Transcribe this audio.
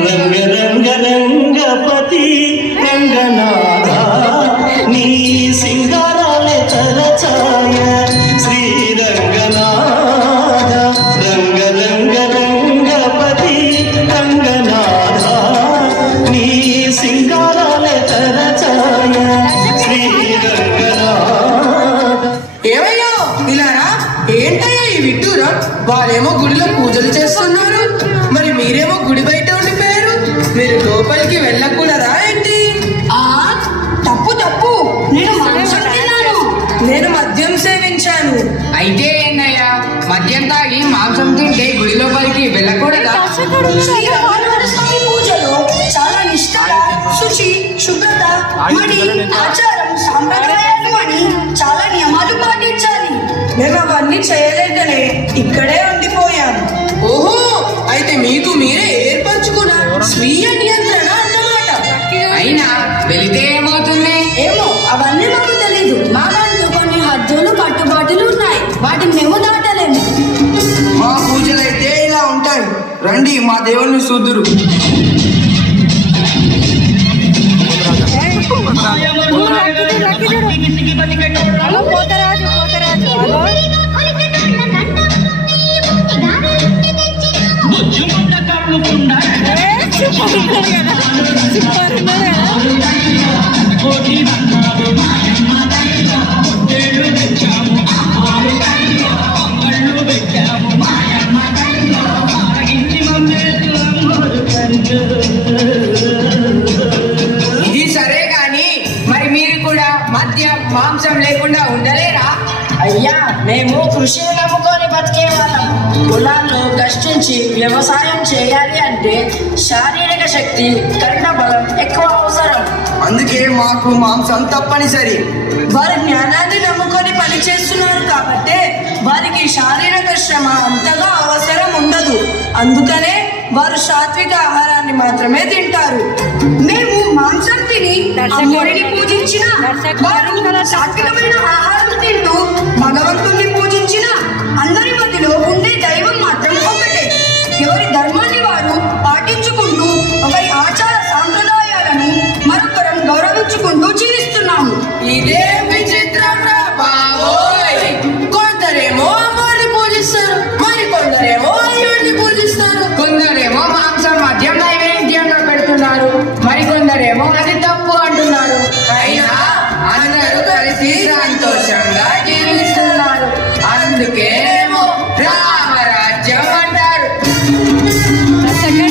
రంగ రంగ రంగపతి రంగనాథ నీ సింగారాలే తలచాయ శ్రీరంగనాథ రంగ రంగ రంగపతి రంగనాథ నీ సింగారాలే తలచాయ శ్రీరంగనాథ. ఏమయ్యో ఇలారా? ఏంటయ్యా ఈ విడ్డూరం? వాళ్ళేమో గుడిలో పూజలు చేస్తున్నారు, మరి మీరేమో గుడి బయట ఉండిపోయారు. మీరు లోపలికి వెళ్ళకూడదా ఏంటి? తప్పు తప్పు, నేను మాంసం తిన్నాను. నేను మద్యం సేవించాను. అయితే ఏంటయ్యా, మద్యం తాగి మాంసం తింటే గుడి లోపలికి వెళ్ళకూడదా? శ్రీ రామనాథ స్వామి పూజలో చాలా నిష్ఠగా, శుచి, శుభ్రత, మడి, ఆచారం, సాంప్రదాయాలు అని చాలా నియమాలు పాటించాలి. మేము అవన్నీ చేయలేదనే ఇక్కడే ఉండిపోయాం. ఓహో, అయితే మీకు మీరే ఏర్పరచుకున్నారు స్వీయ నియంత్రణ అన్నమాట. అయినా వెళితే ఏమవుతుంది? ఏమో అవన్నీ మాకు తెలీదు. మా దాంట్లో కొన్ని హద్దులు, కట్టుబాటులు ఉన్నాయి, వాటిని మేము దాటలేము. మా పూజలు అయితే ఇలా ఉంటాయి. రండి మా దేవుని చూదురు. ఇది సరే కానీ మరి మీరు కూడా మద్యం మాంసం లేకుండా ఉండలేరా? అయ్యా, మేము కృషిని నమ్ముకొని బతికే వాళ్ళం. పొలాల్లో కష్టించి వ్యవసాయం చేయాలి అంటే శారీరక శక్తి, కఠిన బలం ఎక్కువ అవసరం. అందుకే మాకు మాంసం తప్పనిసరి. వారి జ్ఞానాన్ని నమ్ముకొని పని చేస్తున్నారు కాబట్టి వారికి శారీరక శ్రమ అంతగా అవసరం ఉండదు. అందుకనే వారు సాత్విక ఆహారాన్ని మాత్రమే తింటారు. మేము మాంసం తిని అమ్మోరిని పూజించిన వారు సాత్వికమైన ఆహారం తింటూ భగవంతుణ్ణి పూజించిన అందరి మధ్యలో ఉండే దైవం మాత్రం ఒకటే. ఎవరి ధర్మాన్ని వారు పాటించుకుంటూ ఒకరి ఆచార సాంప్రదాయాలను మరొకరం గౌరవించుకుంటూ జీవిస్తున్నాము. ఇదే